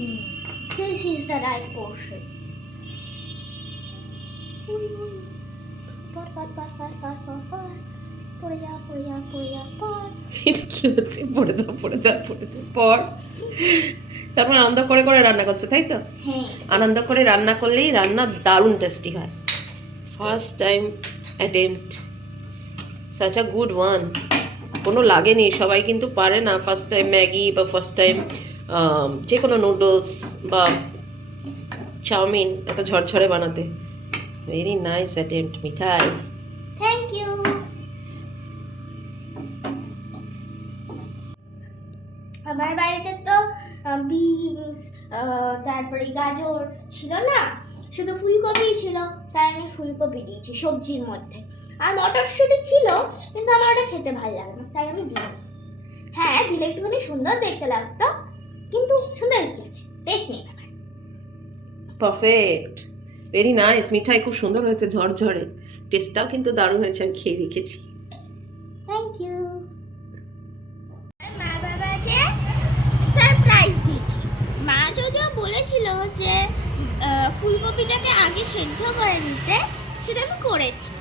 This is the right portion. এটা কি হচ্ছে? পড়ে যাও পর। তারপর আনন্দ করে করে রান্না করছো, তাই তো? হ্যাঁ, আনন্দ করে রান্না করলেই রান্না দারুণ টেস্টি হয়। First time attempt, such a good one. কোনো লাগেনি, সবাই কিন্তু পারে না ফার্স্ট টাইম ম্যাগি বা ফার্স্ট টাইম যে কোনো নুডলস বা চাউমিন এত ঝরঝরে বানাতে। Very nice attempt Mithai. Thank you. আমার বাড়িতে তো বিনস, তারপরে গাজর ছিল না, শুধু ফুলকপি ছিল, তাই আমি ফুলকপি দিয়েছি সবজির মধ্যে। আর মটরশুঁটি ছিল, কিন্তু আমার ওটা খেতে ভালো লাগে না, তাই আমি দিই। হ্যাঁ, দিলে একটুখানি সুন্দর দেখতে লাগতো, কিন্তু সুন্দর হয়েছে, টেস্ট নেই ব্যাপার। Perfect, very nice. মিঠাই খুব সুন্দর হয়েছে, ঝরঝরে। টেস্টটাও কিন্তু দারুণ হয়েছে, আমি খেয়ে দেখেছি। Thank you. মা বাবাকে সারপ্রাইজ দিয়েছি। মা যদিও বলেছিল যে ফুলকপিটাকে আগে সেদ্ধ করে নিতে, সেটা আমি করেছি।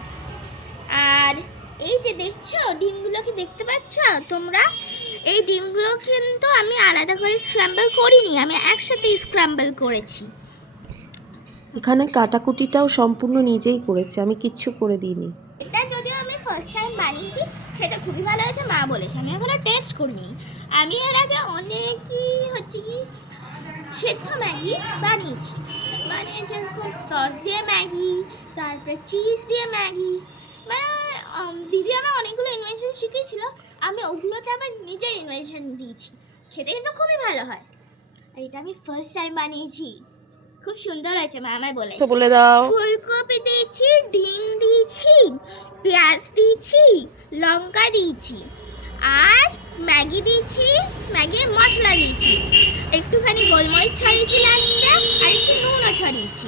আর এই যে দেখছো ডিমগুলো, কি দেখতে পাচ্ছ তোমরা? এই ডিমগুলো কিন্তু আমি আলাদা করে স্ক্র্যাম্বল করিনি, আমি একসাথে স্ক্র্যাম্বল করেছি। এখানে কাটাকুটিটাও সম্পূর্ণ নিজেই করেছে, আমি কিচ্ছু করে দিইনি। এটা যদিও আমি ফার্স্ট টাইম বানিয়েছি, খেতে খুবই ভালো হয়েছে, মা বলেছে। আমি এখনো টেস্ট করিনি। আমি এর আগে অনেকই হচ্ছে কি সেদ্ধ ম্যাগি বানিয়েছি, মানে যেরকম সস দিয়ে ম্যাগি, তারপরে চিজ দিয়ে ম্যাগি, মানে দিদি আমার অনেকগুলো ইনভেনশন শিখিয়েছিল, আমি ওগুলোতে আবার নিজের ইনভেনশন দিয়েছি। খেতে কিন্তু খুবই ভালো হয়। আর এটা আমি ফার্স্ট টাইম বানিয়েছি, খুব সুন্দর হয়েছে, মা আমায় বলে। তো বলে দাও। ফুলকপি দিয়েছি, ডিম দিয়েছি, পেঁয়াজ দিয়েছি, লঙ্কা দিয়েছি, আর ম্যাগি দিয়েছি, ম্যাগির মশলা দিয়েছি, একটুখানি গোলমরিচ ছড়িয়েছি লাস্টে, আর একটু নুনও ছড়িয়েছি।